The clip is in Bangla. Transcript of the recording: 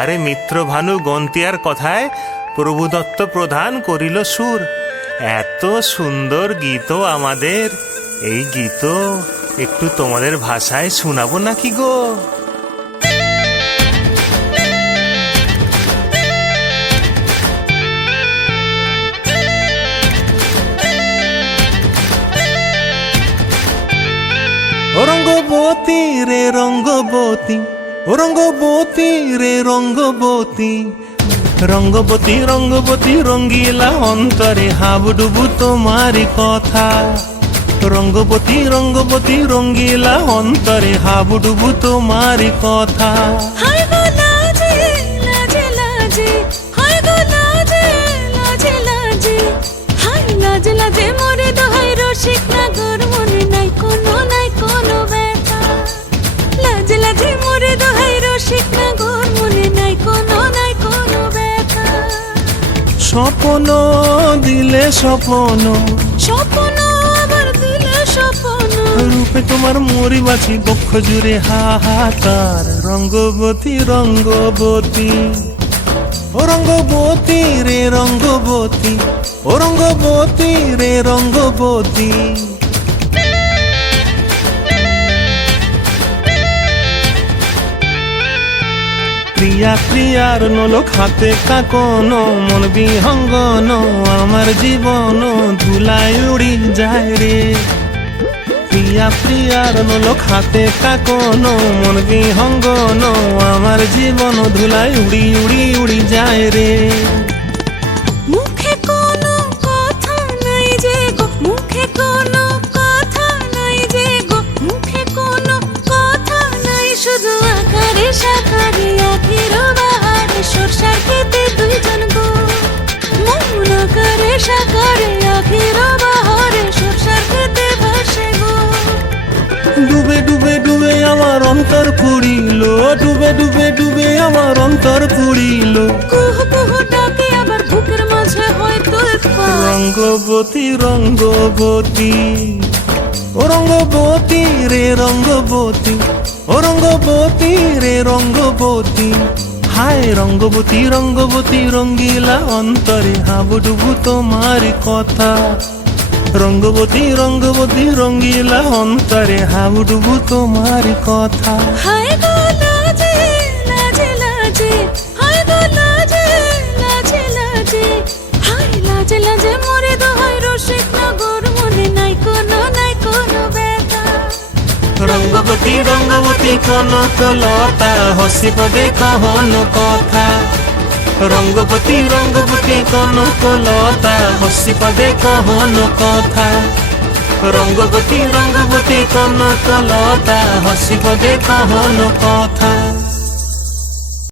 আরে মিত্রভানু গন্তিয়ার কথায় প্রভুদত্ত প্রধান করিল সুর। এত সুন্দর গীত আমাদের, এই গীত একটু তোমাদের ভাষায় শোনাবো নাকি গো? ও রঙ্গবতী রে রঙ্গবতী, ও রঙ্গবতী রে রঙ্গবতী, রঙ্গবতী রঙ্গবতী রঙ্গিলা অন্তরে হাবুডুবু তোমারি কথা। রঙ্গবতী রঙ্গবতী রঙ্গিলা অন্তরে হাবুডুবু তোমারি কথা। হায় গো লাজে লাজে লাজে, হায় গো লাজে লাজে লাজে, হায় লাজে লাজে মোরে দোহাই রসিক নাগর মনে নাই কোনো ব্যথা। লাজে লাজে মোরে দোহাই রসিক নাগর মনে নাই কোনো ব্যথা। স্বপ্ন দিলে স্বপ্ন, স্বপ্ন আবার দিলে স্বপ্ন, রূপে তোমার মরি বাছি বক্ষ জুড়ে হাহাকার। রঙ্গবতী রঙ্গবতী, ও রঙ্গবতী রে রঙ্গবতী, ও রঙ্গবতী রে রঙ্গবতী। ক্রিয়া ক্রিয়ার নলক হাতে কাকন, মন বিহঙ্গন আমার জীবন ধুলায় উড়ি যায় রে। প্রিয়া প্রিয়ার নলক হাতে কাকন, মন বিহঙ্গন আমার জীবন ধুলায় উড়ি উড়ি উড়ি যায় রে। মুখে কোনো কথা নাই যে গো, মুখে কোনো কথা নাই যে গো, মুখে কোনো কথা নাই, শুধু আকারে সাকারে আখির বাহারে সরষার খেতে দুইজন গো। মন আকারে সাকারে আখির বাহারে সরষার খেতে ভাসে গো। ডুবে ডুবে ডুবে আমার অন্তর পুড়িল, ডুবে ডুবে ডুবে আমার অন্তর পুড়িল। কুহু কুহু ডাকে আবার বুকের মাঝে হয় তোলপাড়। রঙ্গবতী রঙ্গবতী, ও রঙ্গবতী রে রঙ্গবতী, ও রঙ্গবতী রে রঙ্গবতী। হায় রঙ্গবতী রঙ্গবতী রঙ্গিলা অন্তরে হাবুডুবু তোমার কথা। রঙ্গবতী রঙ্গবতী রঙ্গিলা অন্তরে হাবুডুবু তোমার কথা। হায় গো লাজে লাজে লাজে, হায় গো লাজে লাজে লাজে, হায় লাজে লাজে মোরে দোহাই রসিক নগর মনে নাই কোনো ব্যথা। রঙ্গবতী রঙ্গবতী কনকলতা হসিব দেখহন কথা। রঙ্গবতী রঙ্গবতী কনকলতা হসিব দেখহন কথা। রঙ্গবতী রঙ্গবতী কনকলতা হসিব দেখহন কথা।